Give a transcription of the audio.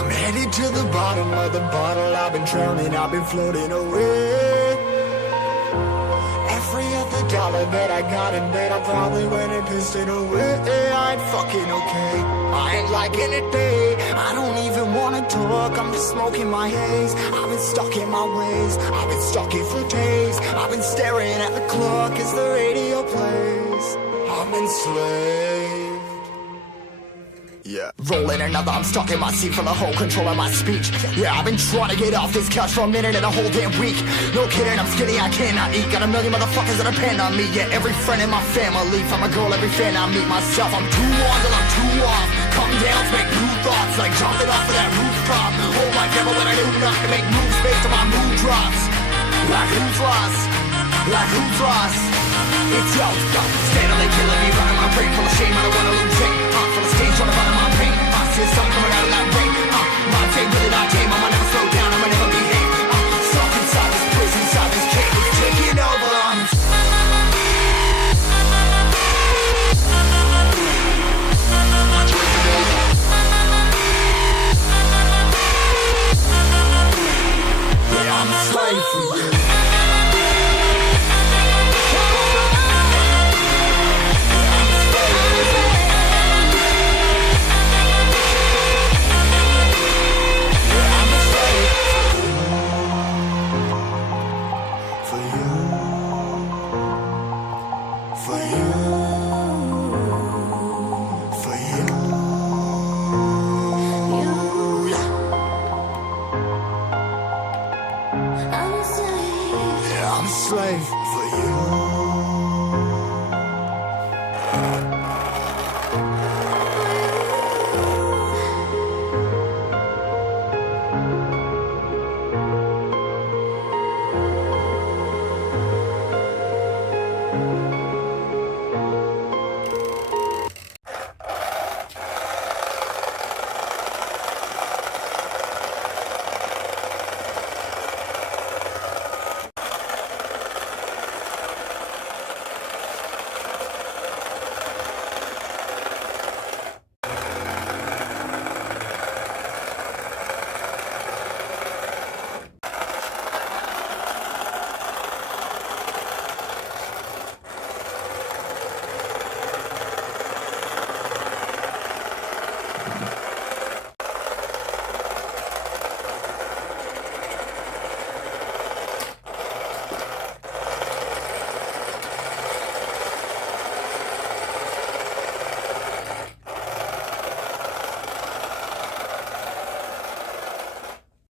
I'm headed to the bottom of the bottle. I've been drowning, I've been floating away. Every other dollar that I got in bed, I probably went and pissed it away. I ain't fucking okay, I ain't liking it, babe. I don't even wanna talk, I'm just smoking my haze. I've been stuck in my ways, I've been stuck here for days. I've been staring at the clock as the radio plays. I'm enslaved. Yeah, rolling another, I'm stuck in my seat for the whole control of my speech. Yeah, I've been trying to get off this couch for a minute and a whole damn week. No kidding, I'm skinny, I cannot eat. Got a million motherfuckers that depend on me. Yeah, every friend in my family, from a girl, every fan I meet myself. I'm too on till I'm too off. Come down to make new thoughts, like jumping off of that rooftop. Oh my devil, when I knew not to make moves based on my mood drops. Like who's lost? Like who's lost? It's yo, steadily killing me, running my brain full of shame. I don't wanna lose it. Full of stage, trying to run my pain.